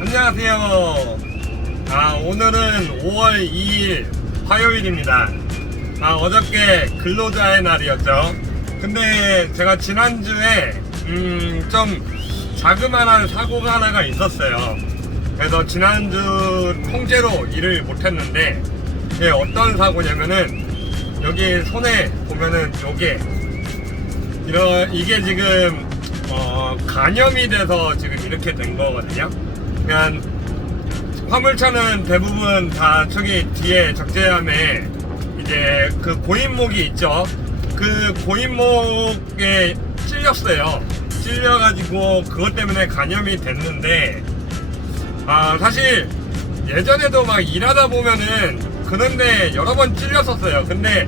안녕하세요. 오늘은 5월 2일 화요일입니다. 어저께 근로자의 날이었죠. 근데 제가 지난주에 좀 자그마한 사고가 하나가 있었어요. 그래서 지난주 통째로 일을 못했는데, 이게 어떤 사고냐면은 여기 손에 보면은 이게 지금 간염이 돼서 지금 이렇게 된 거거든요. 그냥 화물차는 대부분 다 저기 뒤에 적재함에 이제 그 고인목이 있죠. 그 고인목에 찔렸어요. 찔려가지고 그것 때문에 간염이 됐는데, 사실 예전에도 막 일하다 보면은 그런데 여러 번 찔렸었어요. 근데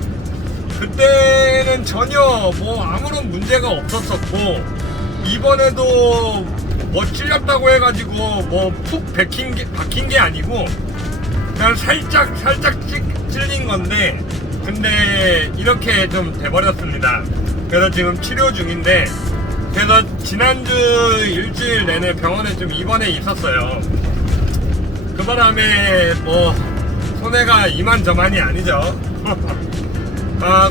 그때는 전혀 뭐 아무런 문제가 없었었고, 이번에도 뭐 찔렸다고 해가지고 뭐 푹 박힌 게 아니고 그냥 살짝 찔린 건데, 근데 이렇게 좀 돼버렸습니다. 그래서 지금 치료 중인데, 그래서 지난주 일주일 내내 병원에 좀 입원해 있었어요. 그 바람에 뭐 손해가 이만저만이 아니죠.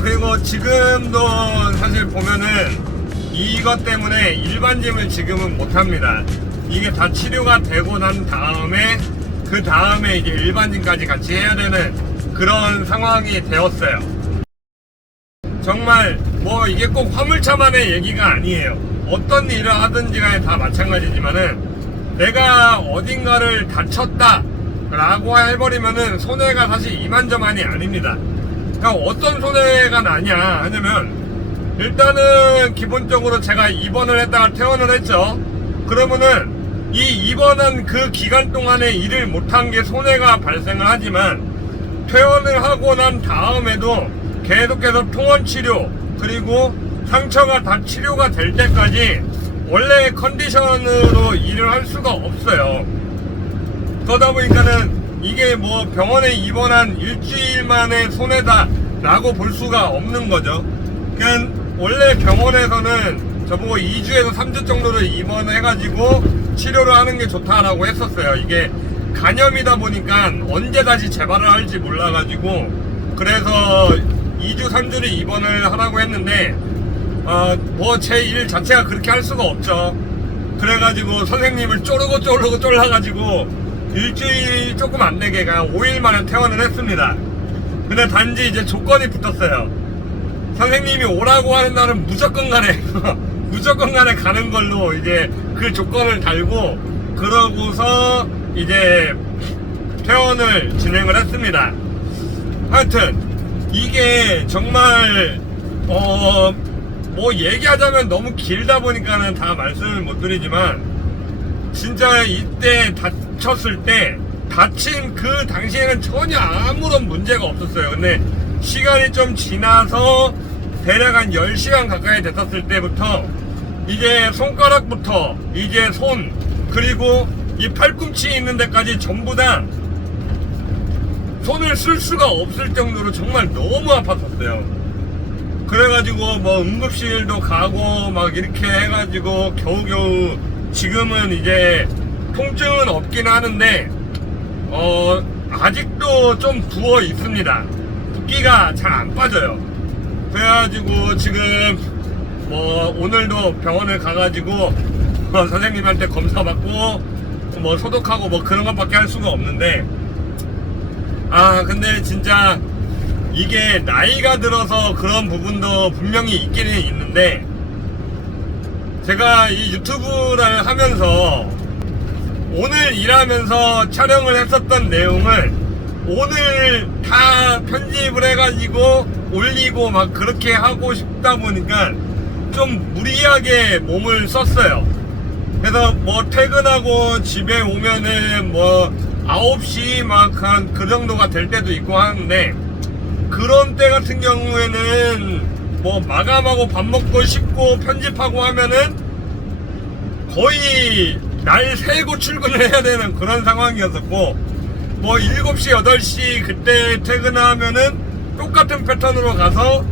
그리고 지금도 사실 보면은 이것 때문에 일반짐을 지금은 못합니다. 이게 다 치료가 되고 난 다음에 그 다음에 이제 일반짐까지 같이 해야 되는 그런 상황이 되었어요. 정말 뭐 이게 꼭 화물차만의 얘기가 아니에요. 어떤 일을 하든지 간에 다 마찬가지지만은 내가 어딘가를 다쳤다 라고 해버리면은 손해가 사실 이만저만이 아닙니다. 그러니까 어떤 손해가 나냐 하냐면, 일단은 기본적으로 제가 입원을 했다가 퇴원을 했죠. 그러면은 이 입원한 그 기간 동안에 일을 못한 게 손해가 발생을 하지만, 퇴원을 하고 난 다음에도 계속해서 통원 치료, 그리고 상처가 다 치료가 될 때까지 원래의 컨디션으로 일을 할 수가 없어요. 그러다 보니까는 이게 뭐 병원에 입원한 일주일 만의 손해다 라고 볼 수가 없는 거죠. 그냥 원래 병원에서는 저보고 2주에서 3주 정도를 입원해가지고 치료를 하는 게 좋다라고 했었어요. 이게 간염이다 보니까 언제 다시 재발을 할지 몰라가지고, 그래서 2주 3주를 입원을 하라고 했는데, 뭐 제 일 자체가 그렇게 할 수가 없죠. 그래가지고 선생님을 쫄라가지고 일주일 조금 안 되게 그냥 5일 만에 퇴원을 했습니다. 근데 단지 이제 조건이 붙었어요. 선생님이 오라고 하는 날은 무조건 간에 가는 걸로 이제 그 조건을 달고, 그러고서 이제 퇴원을 진행을 했습니다. 하여튼 이게 정말 뭐 얘기하자면 너무 길다 보니까는 다 말씀을 못 드리지만, 진짜 이때 다쳤을 때 다친 그 당시에는 전혀 아무런 문제가 없었어요. 근데 시간이 좀 지나서 대략 한 10시간 가까이 됐었을 때부터 이제 손가락부터 이제 손, 그리고 이 팔꿈치 있는 데까지 전부 다 손을 쓸 수가 없을 정도로 정말 너무 아팠었어요. 그래가지고 뭐 응급실도 가고 막 이렇게 해가지고 겨우겨우 지금은 이제 통증은 없긴 하는데 아직도 좀 부어 있습니다. 붓기가 잘 안 빠져요. 그래가지고 지금 뭐 오늘도 병원을 가가지고 선생님한테 검사 받고 뭐 소독하고 뭐 그런 것밖에 할 수가 없는데, 근데 진짜 이게 나이가 들어서 그런 부분도 분명히 있기는 있는데, 제가 이 유튜브를 하면서 오늘 일하면서 촬영을 했었던 내용을 오늘 다 편집을 해가지고 올리고 막 그렇게 하고 싶다 보니까 좀 무리하게 몸을 썼어요. 그래서 뭐 퇴근하고 집에 오면은 뭐 9시 막 한 그 정도가 될 때도 있고 하는데, 그런 때 같은 경우에는 뭐 마감하고 밥 먹고 씻고 편집하고 하면은 거의 날 새고 출근을 해야 되는 그런 상황이었었고, 뭐 7시 8시 그때 퇴근하면은 똑같은 패턴으로 가서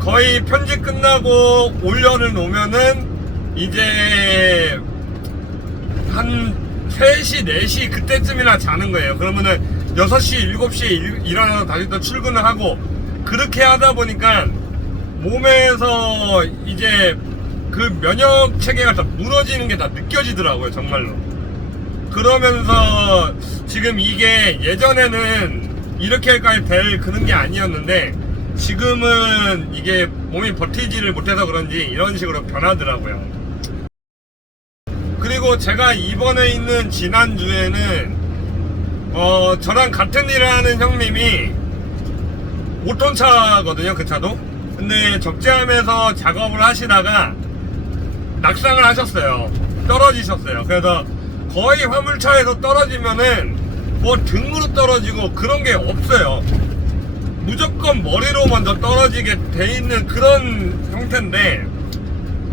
거의 편집 끝나고 올려를 놓으면은 이제 한 3시, 4시 그때쯤이나 자는 거예요. 그러면은 6시, 7시에 일어나서 다시 또 출근을 하고, 그렇게 하다 보니까 몸에서 이제 그 면역 체계가 다 무너지는 게 다 느껴지더라고요, 정말로. 그러면서 지금 이게 예전에는 이렇게까지 될 그런 게 아니었는데, 지금은 이게 몸이 버티지를 못해서 그런지 이런 식으로 변하더라고요. 그리고 제가 이번에 있는 지난주에는 저랑 같은 일을 하는 형님이 5톤 차거든요, 그 차도. 근데 적재함에서 작업을 하시다가 낙상을 하셨어요. 떨어지셨어요. 그래서 거의 화물차에서 떨어지면은 뭐 등으로 떨어지고 그런 게 없어요. 무조건 머리로 먼저 떨어지게 돼 있는 그런 형태인데,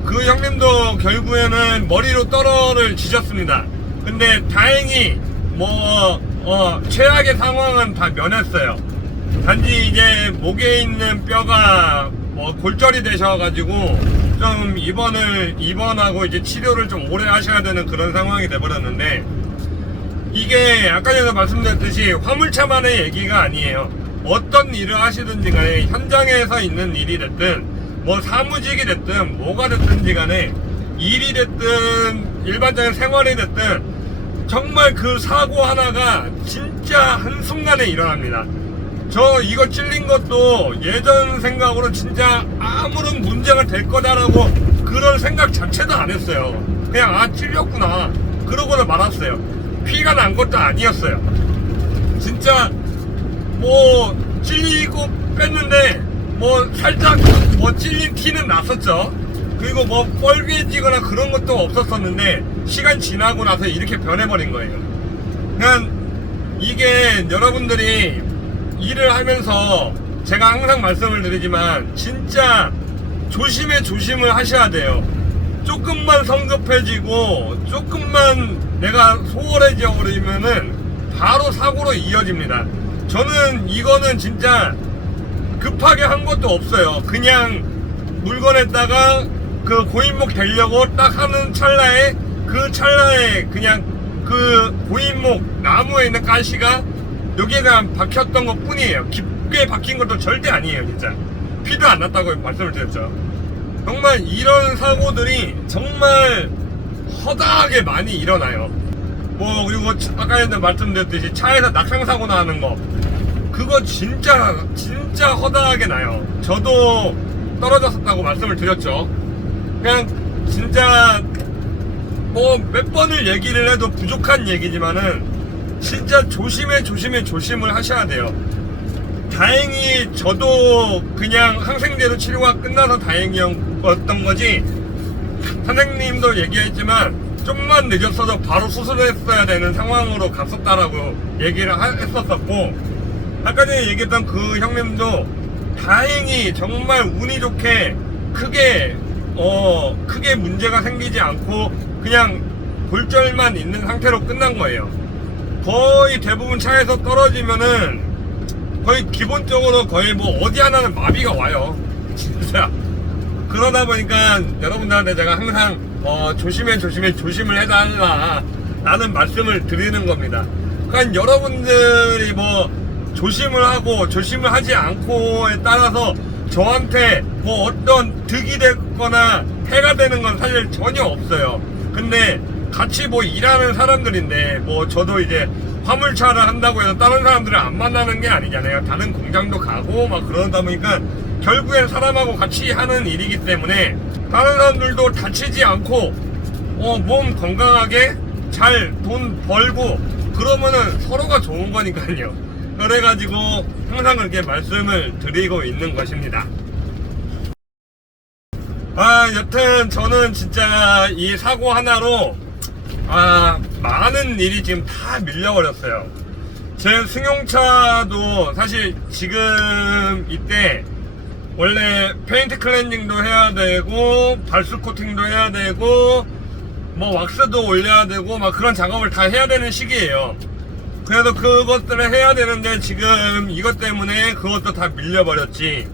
그 형님도 결국에는 머리로 떨어를 지셨습니다. 근데 다행히 최악의 상황은 다 면했어요. 단지 이제 목에 있는 뼈가 골절이 되셔가지고 좀 입원하고 이제 치료를 좀 오래 하셔야 되는 그런 상황이 돼버렸는데, 이게 아까 전에 말씀드렸듯이 화물차만의 얘기가 아니에요. 어떤 일을 하시든지 간에 현장에서 있는 일이 됐든 뭐 사무직이 됐든 뭐가 됐든지 간에 일이 됐든 일반적인 생활이 됐든 정말 그 사고 하나가 진짜 한순간에 일어납니다. 저 이거 찔린 것도 예전 생각으로 진짜 아무런 문제가 될 거다라고 그런 생각 자체도 안 했어요. 그냥 찔렸구나 그러고는 말았어요. 피가 난 것도 아니었어요. 진짜 찔리고 뺐는데 살짝 찔린 티는 났었죠. 그리고 뻘개지거나 그런 것도 없었었는데 시간 지나고 나서 이렇게 변해버린 거예요. 그냥 이게 여러분들이 일을 하면서 제가 항상 말씀을 드리지만 진짜 조심을 하셔야 돼요. 조금만 성급해지고 조금만 내가 소홀해져 버리면은 바로 사고로 이어집니다. 저는 이거는 진짜 급하게 한 것도 없어요. 그냥 물건에다가 그 고인목 대려고 딱 하는 찰나에 그냥 그 고인목 나무에 있는 가시가 여기에 그냥 박혔던 것 뿐이에요. 깊게 박힌 것도 절대 아니에요. 진짜 피도 안 났다고 말씀을 드렸죠. 정말 이런 사고들이 정말 허다하게 많이 일어나요. 그리고 아까 전에 말씀드렸듯이 차에서 낙상사고 나는 거, 그거 진짜 허다하게 나요. 저도 떨어졌었다고 말씀을 드렸죠. 그냥 진짜 몇 번을 얘기를 해도 부족한 얘기지만은 진짜 조심을 하셔야 돼요. 다행히 저도 그냥 항생제로 치료가 끝나서 다행이었던 거지, 선생님도 얘기했지만 좀만 늦었어도 바로 수술했어야 되는 상황으로 갔었다라고 얘기를 했었었고, 아까 전에 얘기했던 그 형님도 다행히 정말 운이 좋게 크게 문제가 생기지 않고 그냥 골절만 있는 상태로 끝난 거예요. 거의 대부분 차에서 떨어지면은 거의 기본적으로 거의 어디 하나는 마비가 와요. 진짜. 그러다 보니까 여러분들한테 제가 항상 조심을 해달라 라는 말씀을 드리는 겁니다. 그러니까 여러분들이 조심을 하고 조심을 하지 않고에 따라서 저한테 어떤 득이 되거나 해가 되는 건 사실 전혀 없어요. 근데 같이 일하는 사람들인데 저도 이제 화물차를 한다고 해서 다른 사람들을 안 만나는 게 아니잖아요. 다른 공장도 가고 그러다 보니까 결국엔 사람하고 같이 하는 일이기 때문에 다른 사람들도 다치지 않고 몸 건강하게 잘 돈 벌고 그러면은 서로가 좋은 거니까요. 그래가지고 항상 그렇게 말씀을 드리고 있는 것입니다. 여튼 저는 진짜 이 사고 하나로 많은 일이 지금 다 밀려버렸어요. 제 승용차도 사실 지금 이때 원래 페인트 클렌징도 해야 되고 발수 코팅도 해야 되고 왁스도 올려야 되고 그런 작업을 다 해야 되는 시기예요. 그래서 그것들을 해야 되는데 지금 이것 때문에 그것도 다 밀려버렸지.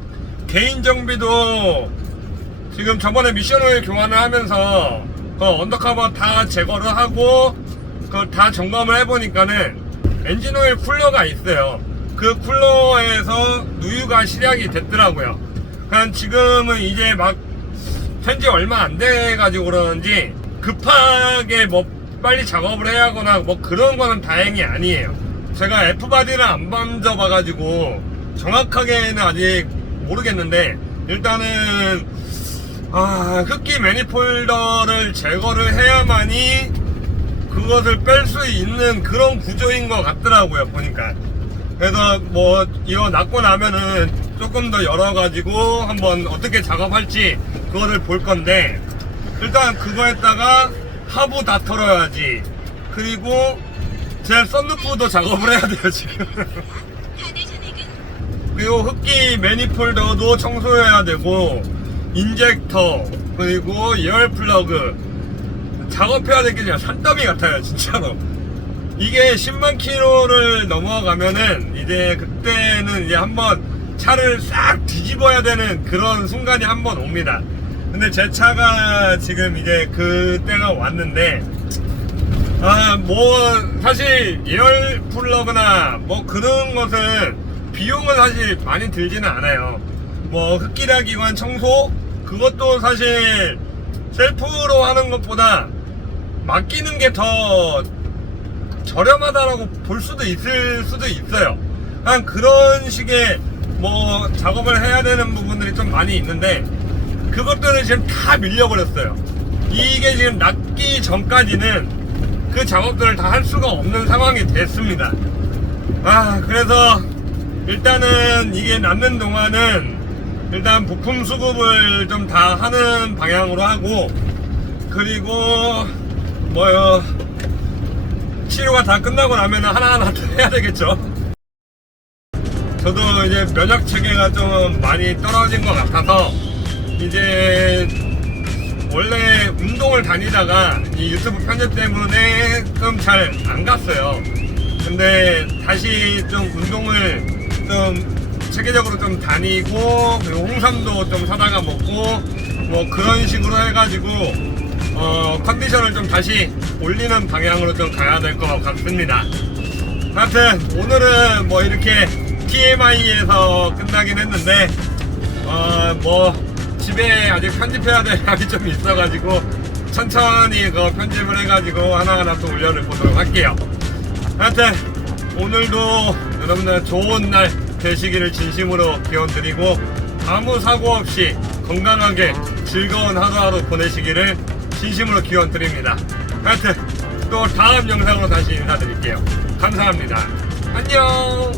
개인 정비도 지금 저번에 미션을 교환을 하면서 그 언더커버 다 제거를 하고 그걸 다 점검을 해보니까는 엔진오일 쿨러가 있어요. 그 쿨러에서 누유가 실약이 됐더라고요. 그러니까 지금은 이제 막 현지 얼마 안 돼가지고 그러는지 급하게 뭐 빨리 작업을 해야 하거나 뭐 그런 거는 다행히 아니에요. 제가 F바디를 안 만져봐가지고 정확하게는 아직 모르겠는데 일단은 흡기 매니폴더를 제거를 해야만이 그것을 뺄 수 있는 그런 구조인 것 같더라고요, 보니까. 그래서 뭐 이거 낫고 나면은 조금 더 열어가지고 한번 어떻게 작업할지 그거를 볼 건데, 일단 그거에다가 하부 다 털어야지. 그리고 제 썬루프도 작업을 해야 돼요, 지금. 그리고 흡기 매니폴더도 청소해야 되고, 인젝터, 그리고 에어 플러그 작업해야 될 게 그냥 산더미 같아요, 진짜로. 이게 10만 킬로를 넘어가면은 이제 그때는 이제 한번 차를 싹 뒤집어야 되는 그런 순간이 한번 옵니다. 근데 제 차가 지금 이제 그때가 왔는데, 뭐 사실 에어 플러그나 뭐 그런 것은 비용은 사실 많이 들지는 않아요. 뭐 흡기다 기관 청소 그것도 사실 셀프로 하는 것보다 맡기는 게 더 저렴하다라고 볼 수도 있을 수도 있어요. 그런 식의 뭐 작업을 해야 되는 부분들이 좀 많이 있는데 그것들은 지금 다 밀려버렸어요. 이게 지금 낫기 전까지는 그 작업들을 다 할 수가 없는 상황이 됐습니다. 그래서 일단은 이게 낫는 동안은 일단 부품 수급을 좀 다 하는 방향으로 하고, 그리고 뭐요 치료가 다 끝나고 나면 하나하나 더 해야 되겠죠. 저도 이제 면역 체계가 좀 많이 떨어진 것 같아서 이제 원래 운동을 다니다가 이 유튜브 편집 때문에 좀 잘 안 갔어요. 근데 다시 좀 운동을 좀 체계적으로 좀 다니고, 그리고 홍삼도 좀 사다가 먹고 뭐 그런 식으로 해가지고 컨디션을 좀 다시 올리는 방향으로 좀 가야 될 것 같습니다. 하여튼 오늘은 뭐 이렇게 TMI에서 끝나긴 했는데 뭐 집에 아직 편집해야 될 양이 좀 있어가지고 천천히 그 편집을 해가지고 하나하나 또 올려보도록 할게요. 하여튼 오늘도 여러분들 좋은 날 되시기를 진심으로 기원드리고, 아무 사고 없이 건강하게 즐거운 하루하루 보내시기를 진심으로 기원드립니다. 하여튼 또 다음 영상으로 다시 인사드릴게요. 감사합니다. 안녕.